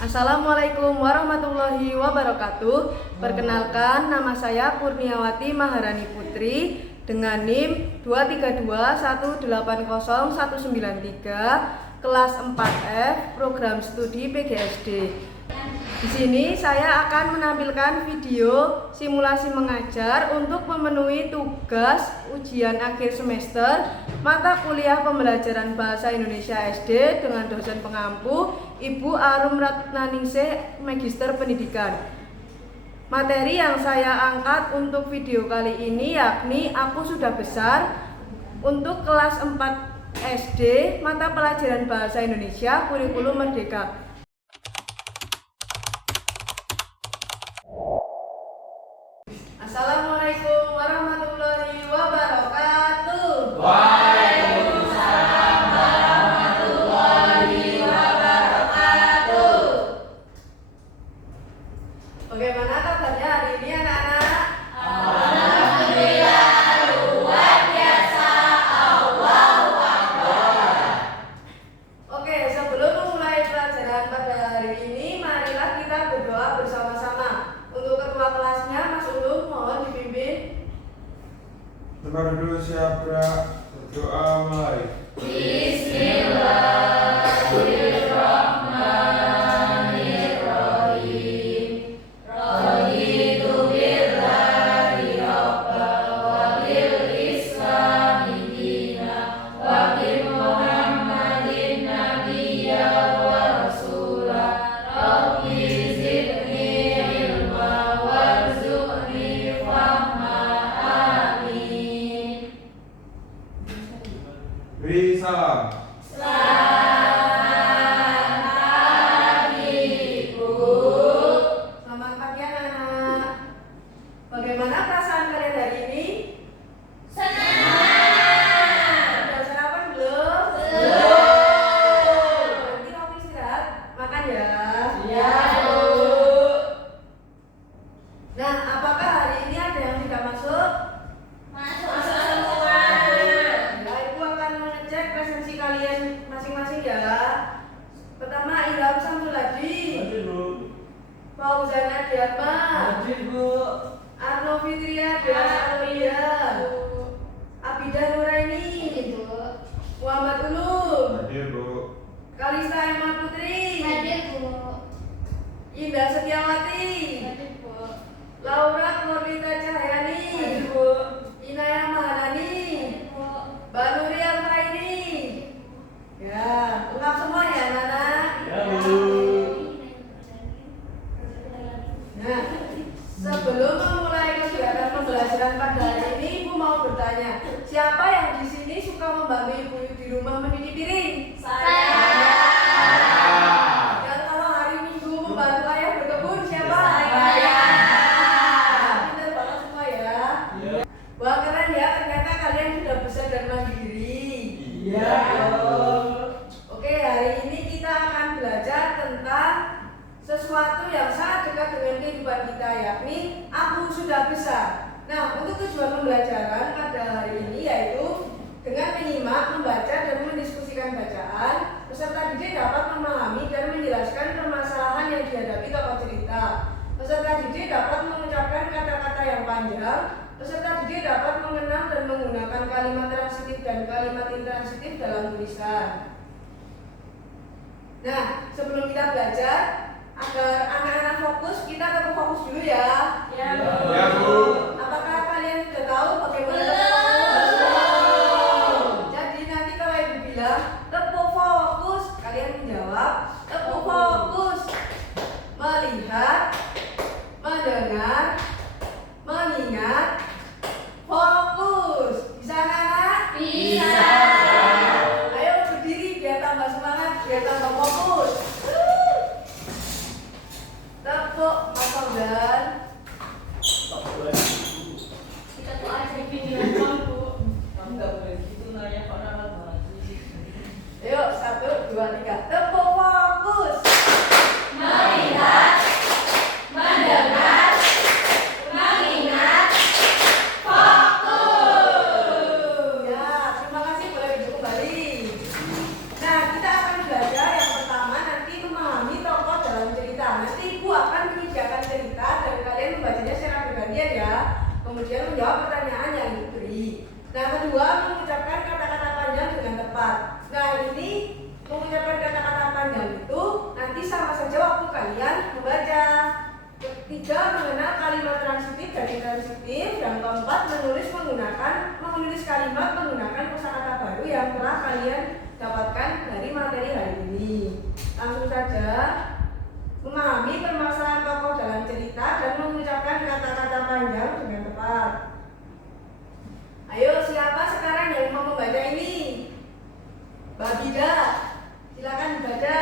Assalamualaikum warahmatullahi wabarakatuh. Perkenalkan, nama saya Purniawati Maharani Putri dengan NIM 232180193 kelas 4F program studi PGSD. Di sini saya akan menampilkan video simulasi mengajar untuk memenuhi tugas ujian akhir semester mata kuliah pembelajaran Bahasa Indonesia SD dengan dosen pengampu Ibu Arum Ratnaningsih, Magister Pendidikan. Materi yang saya angkat untuk video kali ini yakni Aku Sudah Besar untuk kelas 4 SD mata pelajaran Bahasa Indonesia kurikulum Merdeka. Assalamualaikum warahmatullahi wabarakatuh. Waalaikumsalam warahmatullahi wabarakatuh. Bagaimana kabarnya hari ini anak-anak? Alhamdulillah luar biasa. Allahu Akbar. Oke, sebelum memulai pelajaran pada hari ini, marilah kita berdoa bersama-sama. Untuk ketua kelasnya, Mas Ulum, mohon dipimpin. Tempat duduk siap gerak, berdoa mulai. Bismillahirrahmanirrahim. Raditu billahi rabban wa bil islami dinan wa bi Muhammadin nabiyya wa rasulah. Rabbi zidni ilma warzuqni fahma. Amin. Beri salam. Selamat pagi, Bu. Selamat pagi anak-anak. Bagaimana perasaan kalian hari ini? Senang. Sudah sarapan belum? Belum. Nanti waktu istirahat makan ya. Iya, Bu. Nah, apakah hari ini ada yang tidak masuk? Masuk semua. Ya, Ibu akan mengecek presensi kalian masing-masing ya. Pertama, Ilham Samsuladi, Fauzan Adiatma, Arno Fitria Dea Saloria, Abidah Nuraini, Muhammad Ulum, Hadir, Bu. Kalista Emma Putri, Indah Setiawati, Laura Nurlita Cahyani, Inaya Maharani, Mbak Nuri Alfaini. Ya, lengkap semua ya anak-anak. Nah, sebelum memulai kegiatan pembelajaran pada hari ini, Ibu mau bertanya, siapa yang di sini suka membantu ibu di rumah mencuci piring? Dan kalau hari Minggu membantu ayah berkebun, siapa? Pintar banget semua ya. Wah, keren ya, ternyata kalian sudah besar dan mandiri. Oke, hari ini kita akan belajar tentang sesuatu yang sangat dekat dengan kehidupan kita, yakni aku sudah besar. Nah, untuk tujuan pembelajaran pada hari ini yaitu dengan menyimak, membaca, dan mendiskusikan bacaan, peserta didik dapat memahami dan menjelaskan permasalahan yang dihadapi tokoh cerita. Peserta didik dapat mengucapkan kata-kata yang panjang. Peserta didik dapat mengenal dan menggunakan kalimat transitif dan kalimat intransitif dalam tulisan. Nah, sebelum kita belajar, agar anak-anak fokus, kita tepuk fokus dulu ya. Ya, Ya, Bu. Apakah kalian sudah tahu bagaimana tepuk fokus? Jadi nanti kalau ibu bilang tepuk fokus, kalian menjawab tepuk fokus. Melihat, mendengar, mengingat, fokus. Bisa anak-anak? Bisa. Ayo berdiri biar tambah semangat, biar tambah fokus. Tepuk Mas Fauzan. Ketiga, mengenal kalimat transitif dan intransitif. Yang keempat, menulis kalimat menggunakan kosakata baru yang telah kalian dapatkan dari materi hari ini. Langsung saja, memahami permasalahan tokoh dalam cerita dan mengucapkan kata-kata panjang dengan tepat. Ayo, siapa sekarang yang mau membaca ini? Mbak Bida, silakan dibaca.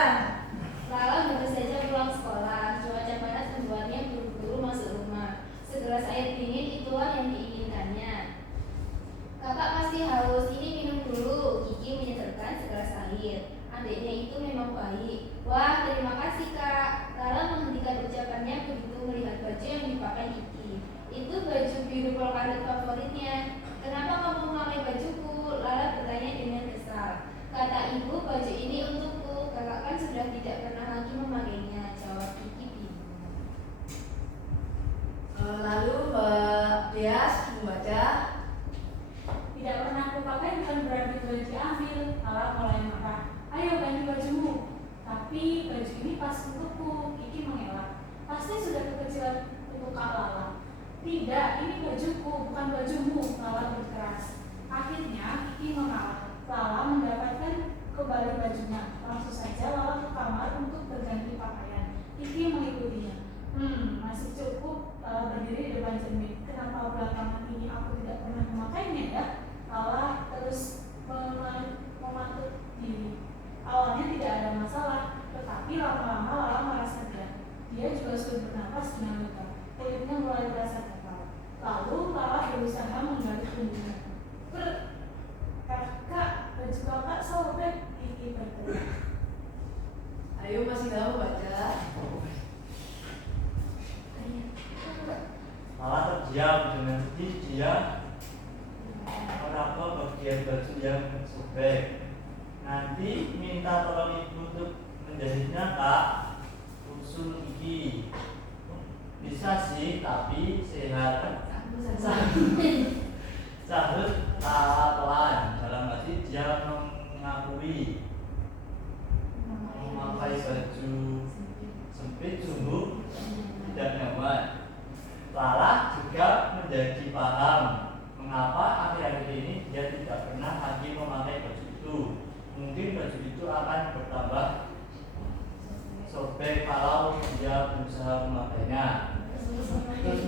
Lala baru saja pulang sekolah. Cuaca panas membuatnya buru-buru masuk rumah. Segelas air dingin itulah yang diinginkannya. Kakak pasti haus, ini minum dulu. Kiki menyederhkan segelas air. Adiknya itu memang baik. Wah, terima kasih kak. Lala menghentikan ucapannya begitu melihat baju yang dipakai Kiki. Itu baju biru polkadot favoritnya. Kenapa kamu memakai bajuku? Lala bertanya dengan kesal. Kata ibu, baju ini untukku. Kakak kan sudah tidak pernah lagi memakainya. Jawab Kiki bingung. Lalu Mbak Dias membaca. Tidak pernah aku pakai bukan berarti baju diambil. Lala mulai marah. Ayo ganti bajumu. Tapi baju ini pas untukku. Kiki mengelak. Pasti sudah kekecilan untuk Kak Lala. Tidak, ini bajuku, bukan bajumu. Lala berkeras. Akhirnya Kiki mengalah. Lala mendapatkan kembali bajunya. Langsung saja Lala ke kamar untuk berganti pakaian. Kiki mengikutinya. Masih cukup. Lala berdiri di depan cermin. Kenapa belakangan ini aku tidak pernah memakainya ya? Lala terus mematut diri. Awalnya tidak ada masalah, tetapi lama-lama Lala merasa gila. Dia juga sulit bernapas dengan lega. Kulitnya mulai terasa gatal. Lalu Lala berusaha menggali punggungnya. Kakak, baju kakak sobek. Kiki berteriak. Ayo masih tahu baca. Lala terdiam dengan sedih. Dia meraba bagian baju yang sobek. Nanti minta tolong ibu untuk menjahitnya kak. Usul Kiki. Bisa sih, tapi sehat. Sahut Lala pelan. Dalam hati dia mengakui memakai baju sempit sungguh tidak nyaman. Lala juga menjadi paham mengapa akhir-akhir ini dia tidak pernah lagi memakai baju itu. Mungkin baju itu akan bertambah sobek kalau dia berusaha memakainya. Terus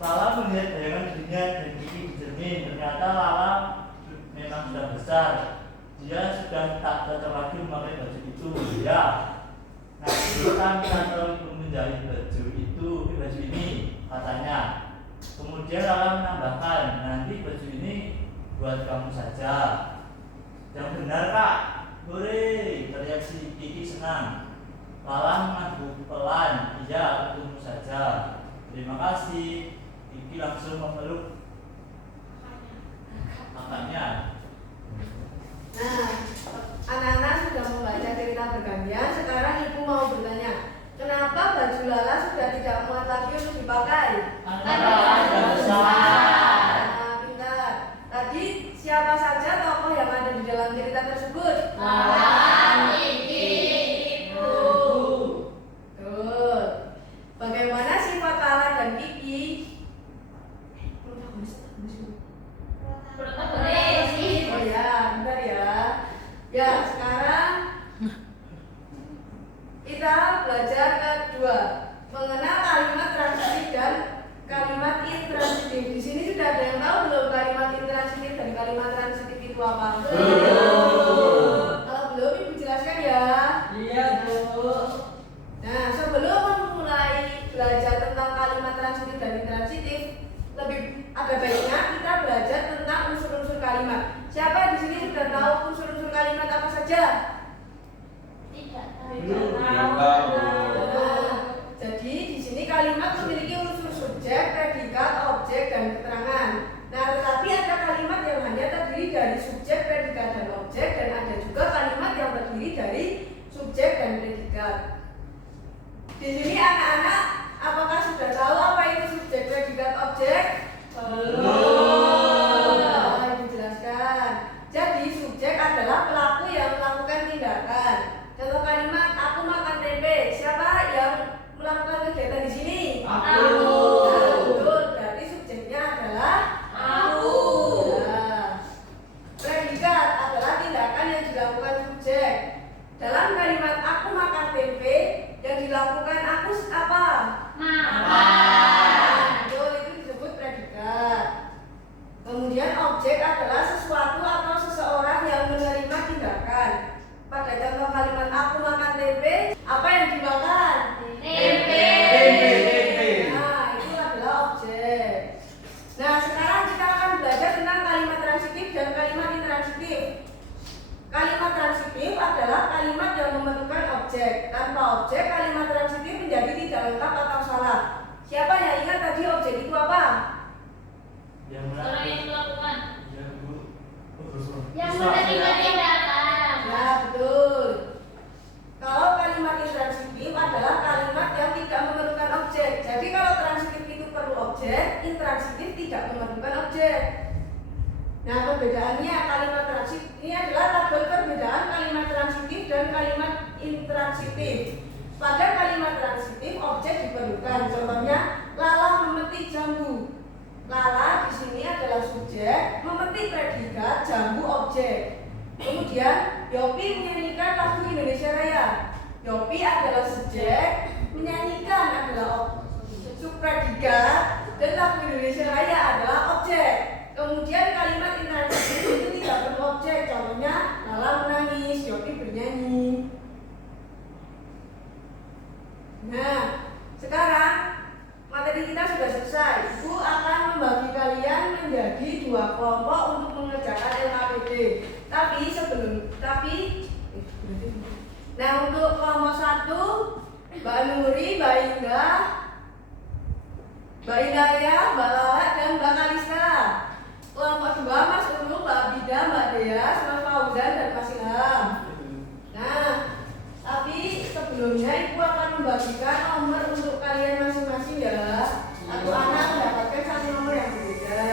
Lala melihat bayangan dirinya dan Kiki di cermin. Ternyata Lala memang sudah besar. Dia sudah tak cocok lagi memakai baju itu. Ya, nanti kita minta tolong menjahit baju itu, baju ini, katanya. Kemudian Lala menambahkan, nanti baju ini buat kamu saja. Yang benar kak, hore, teriak si Kiki senang. Lala mengangguk pelan, iya untukmu saja. Terima kasih. Kiki langsung memeluk kakaknya. Nah, anak-anak sudah membaca cerita bergantian. Sekarang ibu mau bertanya, kenapa baju Lala sudah tidak muat lagi untuk dipakai? Karena sudah besar. Nah, pintar. Tadi siapa saja tokoh yang ada di dalam cerita tersebut? Lala, Kiki, Ibu. Betul. Bagaimana sifat Lala dan Kiki? Protagonis. Oh ya, bentar ya. Ya, sekarang kita belajar kedua, mengenal kalimat transitif dan kalimat intransitif. Di sini sudah ada yang tahu belum kalimat intransitif dan kalimat transitif itu apa? Kalau belum, ibu jelaskan ya. Iya, Bu. Nah, sebelum memulai belajar tentang kalimat transitif dan intransitif, ada baiknya kita belajar tentang unsur-unsur kalimat. Siapa di sini sudah tahu unsur-unsur kalimat apa saja? Tidak Belum tahu. tahu. Nah, jadi di sini kalimat memiliki unsur subjek, predikat, objek, dan keterangan. Nah, tetapi ada kalimat yang hanya terdiri dari subjek, predikat, dan objek, dan ada juga kalimat yang terdiri dari subjek dan predikat. Di sini anak-anak, apakah sudah tahu apa itu subjek, predikat, objek? Belum. Kalimat transitif adalah kalimat yang membentukkan objek. Tanpa objek, kalimat transitif menjadi tidak lengkap atau salah. Siapa yang ingat tadi objek itu apa? Yang Orang yang melakukan. Ya, Bu. Oh, betul. Yang menerima tindakan. Ya, betul. Kalau kalimat intransitif adalah kalimat yang tidak memerlukan objek. Jadi kalau transitif itu perlu objek, intransitif tidak memerlukan objek. Nah, perbedaannya kalimat transitif ini adalah tabel perbedaan kalimat transitif dan kalimat intransitif. Pada kalimat transitif objek diperlukan. Contohnya, Lala memetik jambu. Lala di sini adalah subjek, memetik predikat, jambu objek. Kemudian Yopi menyanyikan lagu Indonesia Raya. Yopi adalah subjek, menyanyikan adalah subpredikat, dan lagu Indonesia Raya adalah objek. Kemudian kalimat intransitif itu tidak perlu objek. Contohnya Lala menangis, Yopi bernyanyi. Nah, sekarang materi kita sudah selesai. Ibu akan membagi kalian menjadi 2 kelompok untuk mengerjakan LKPD. Nah, untuk kelompok 1, Mbak Nuri, Mbak Indah, Mbak Indaya, Mbak Lala, dan Mbak Kalista. Kelompok 2, Mas Unu, Mbak Bida, Mbak Dea, Mas Fauzan, dan Mas Ilham. Nah, tapi sebelumnya Ibu akan membagikan nomor untuk kalian masing-masing ya. Satu anak mendapatkan 1 nomor yang berbeda.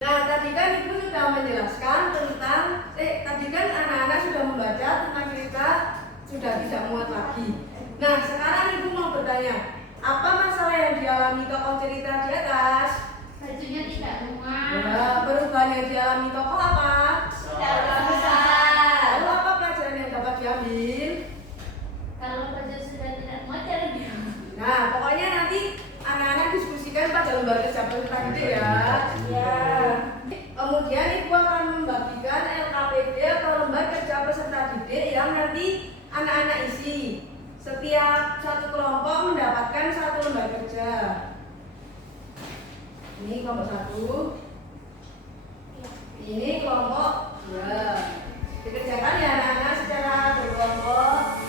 Nah, tadi kan Ibu sudah menjelaskan tentang tadi kan anak-anak sudah membaca tentang cerita sudah tidak muat lagi. Nah, sekarang Ibu mau bertanya, apa masalah yang dialami tokoh cerita di atas? Bajunya tidak muat. Ya, perubahan yang dialami tokoh apa? Tidak besar. Lalu apa pelajaran yang dapat diambil? Kalau baju sudah tidak muat jangan diambil. Nah, pokoknya nanti anak-anak diskusikan pada lembar kerja peserta didik ya. Ya. Kemudian Ibu akan membagikan LKPD atau lembar kerja peserta didik yang nanti anak-anak isi. Setiap satu kelompok mendapatkan 1 lembar kerja. Ini kelompok 1. Ini kelompok 2. Dikerjakan ya anak-anak secara berkelompok.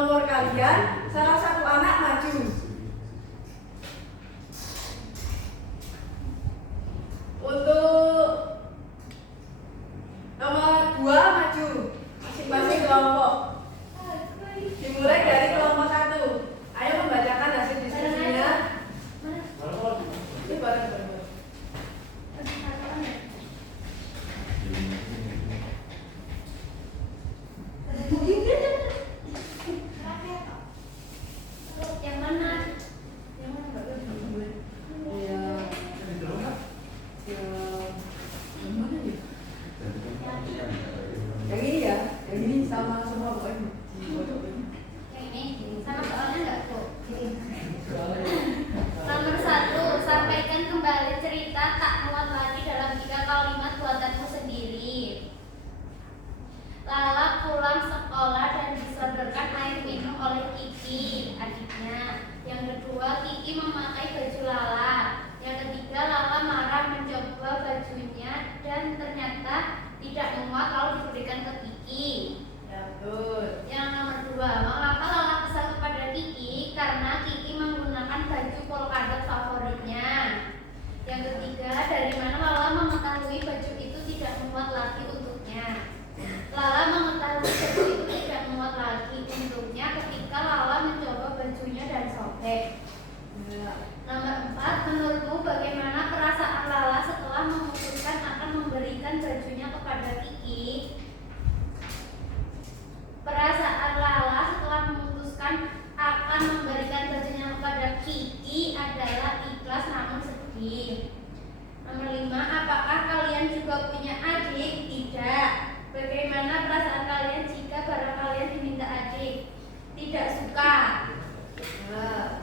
nomor kalian, salah satu anak maju. Untuk nomor 2 maju, masing-masing kelompok. Dimulai dari kelompok 1. Ayo membacakan hasil diskusinya. Ini bareng-bareng. Yang mana? Iya. Yang ini ya, yang ini sama semua pokoknya. Yang ini sama soalnya enggak kok. Nomor 1, sampaikan kembali cerita tak muat lagi dalam 3 kalimat buatanmu sendiri. Lala pulang sekolah dan disodorkan air minum oleh Kiki, adiknya. Yang kedua, Kiki memakai baju Lala. Yang ketiga, Lala marah mencoba bajunya dan ternyata tidak muat lalu diberikan ke Kiki. Ya, betul. Yang nomor 2, mengapa Lala kesal kepada Kiki? Karena Kiki menggunakan baju polkadot favoritnya. Yang ketiga, dari mana Lala mengetahui baju itu tidak muat lagi untuknya? Lala mengetahui baju itu tidak muat lagi untuknya ketika Lala mencoba bajunya dan sobek. Ya. Nomor 4, menurutmu bagaimana perasaan Lala setelah memutuskan akan memberikan bajunya kepada Kiki? Perasaan Lala setelah memutuskan akan memberikan bajunya kepada Kiki adalah ikhlas namun sedih. Nomor 5, apakah kalian juga punya adik? Tidak. Bagaimana perasaan kalian jika barang kalian diminta adik? Tidak suka. Ya.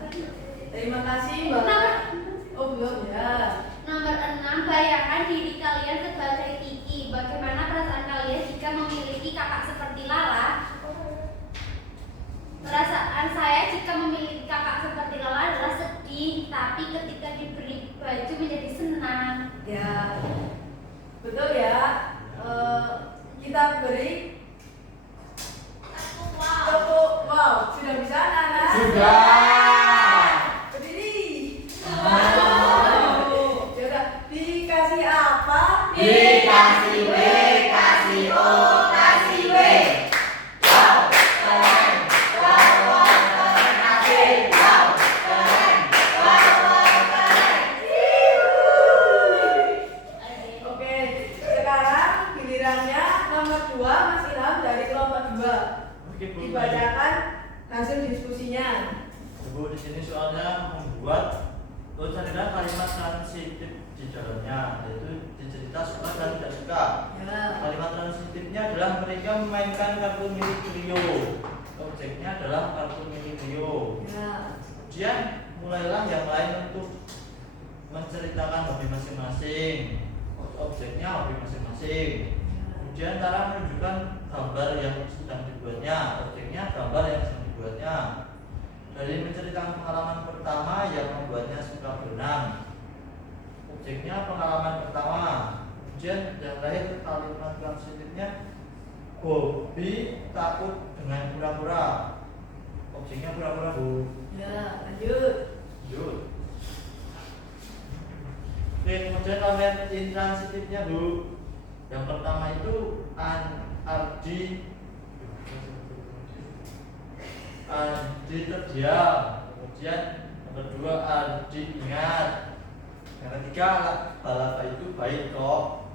Terima kasih, Mbak. Oh, belum ya. Nomor 6, bayangkan diri kalian sebagai Kiki. Bagaimana perasaan kalian jika memiliki kakak seperti Lala? Perasaan saya jika memiliki kakak seperti Lala adalah sedih, tapi ketika diberi baju menjadi senang. Ya. Betul ya. Kita beri tepuk wow. Sudah bisa anak-anak? Sudah. Berdiri. Yaudah, dikasih apa? Dikasih W, kasih O, kasih W. Wow, keren. Wow, wow, keren. Asik. Wow, keren. Wow, wow, keren. Oke, sekarang gilirannya nomor 2 Mas Ilham dari kelompok 2. Oke, Bu. Dibacakan hasil diskusinya. Bu, di sini soalnya membuat carilah kalimat transitif di dalamnya, yaitu dicerita suka dan tidak suka. Ya. Kalimat transitifnya adalah mereka memainkan kartu milik Rio. Objeknya adalah kartu milik Rio. Ya. Kemudian mulailah yang lain untuk menceritakan hobi masing-masing. Objeknya hobi masing-masing. Kemudian cara menunjukkan gambar yang sedang dibuatnya. Objeknya gambar yang sedang dibuatnya. Dari menceritakan pengalaman pertama yang membuatnya suka berenang. Objeknya pengalaman pertama. Kemudian yang terakhir kalimat transitifnya Bobby takut dengan pura-pura. Objeknya pura-pura, Bu. Ya, lanjut. Lanjut. Oke, kemudian kalimat intransitifnya, Bu. Yang pertama itu Ardi terdiam. Kemudian yang kedua Ardi ingat. Yang ketiga Balapa itu baik kok.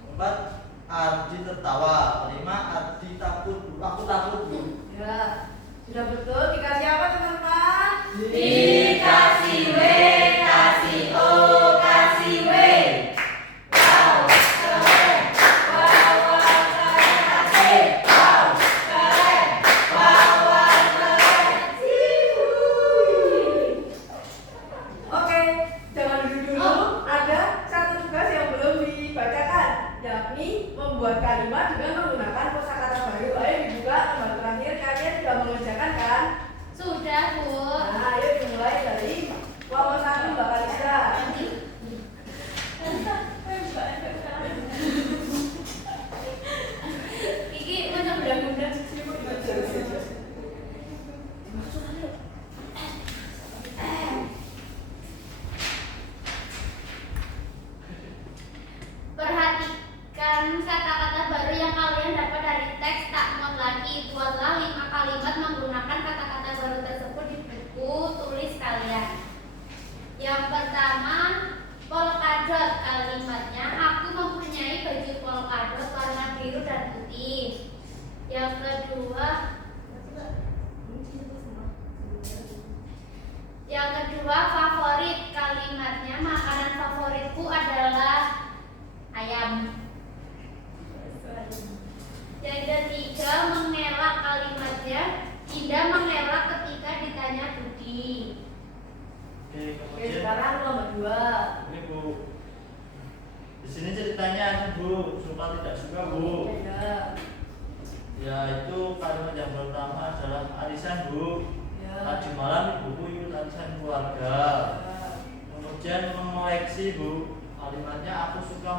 Keempat Ardi tertawa. Kelima Ardi takut. Aku takut, Bu. Ya. Sudah betul. Dikasih apa, teman-teman? Dikasih W, kasih O, kasih W. Wow, keren. Wow, wow, keren. Asik. Wow, keren. Wow, wow, keren. Oke, jangan dulu. Ada satu tugas yang belum dibacakan, yakni membuat kalimat dengan menggunakan kosakata baru. Ayo dibuka lembar terakhir. Kalian sudah mengerjakan kan? Sudah, Bu. Nah, ayo dimulai dari kelompok 1 Mbak Kalisa. Kiki macam udah Sudah kata-kata baru yang kalian dapat dari teks tak muat lagi. Buatlah 5 kalimat menggunakan kata-kata baru tersebut di buku tulis kalian. Yang pertama, polkadot. Kalimatnya, aku mempunyai baju polkadot warna biru dan putih. Yang kedua, favorit. Kalimatnya, makanan favoritku adalah ayam. Yang ketiga, mengelak. Kalimatnya, Indah mengelak ketika ditanya Budi. Oke, Oke, kemudian sekarang nomor 2. ini Bu. Di sini ceritanya Bu, suka tidak suka Bu. Ya. Ya itu kalimat yang pertama adalah arisan Bu. Ya. Tadi malam ibuku ikut arisan keluarga. Kemudian mengoleksi Bu. Kalimatnya aku suka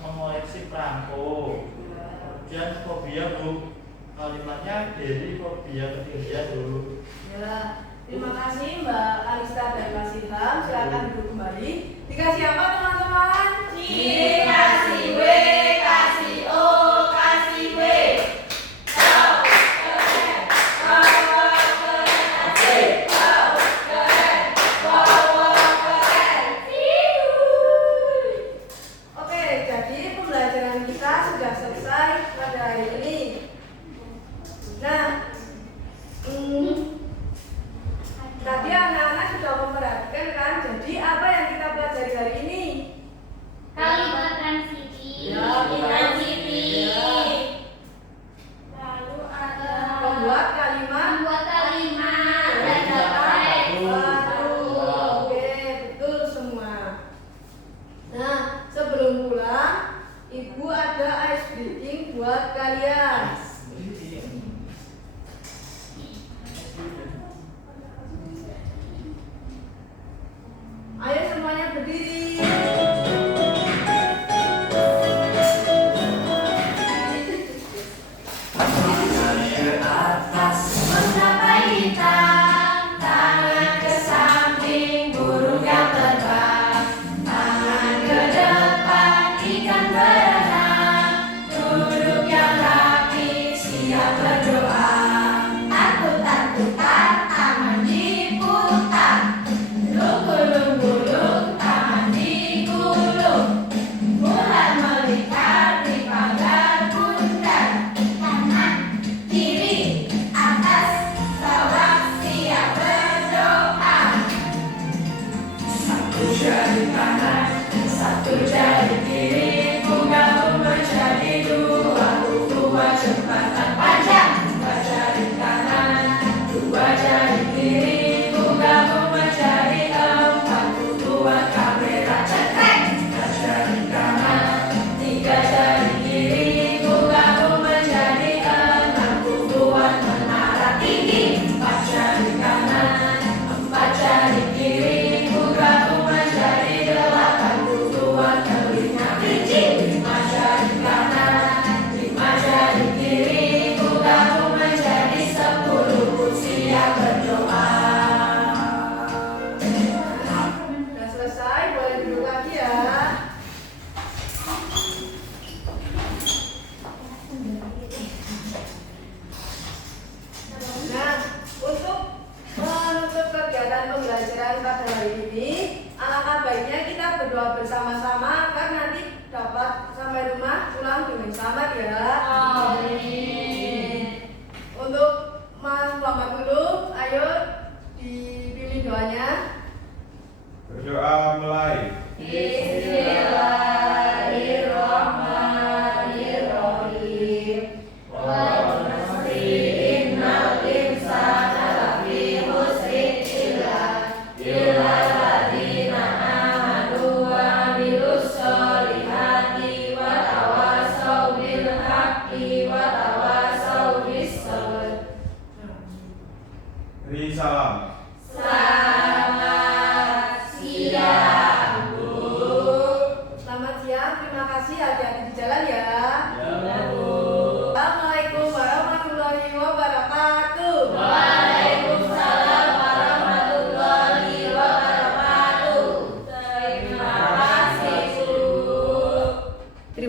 mengoleksi perangko. Kemudian fobia Bu. Kalimatnya dari fobia ketinggian Bu. Ya, terima kasih Mbak Kalista dan Mas Ilham. Silakan duduk kembali. Dikasih apa teman-teman? Kasih W, kasih O, kasih W. Wow, keren. Wow, keren. Asik. Wow, keren. Wow, keren. Oke, jadi pembelajaran kita sudah selesai pada hari ini. Nah, tadi anak-anak sudah memperhatikan kan? Jadi apa yang kita pelajari hari ini? Kalimat transitif.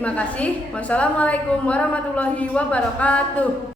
Terima kasih. Wassalamualaikum warahmatullahi wabarakatuh.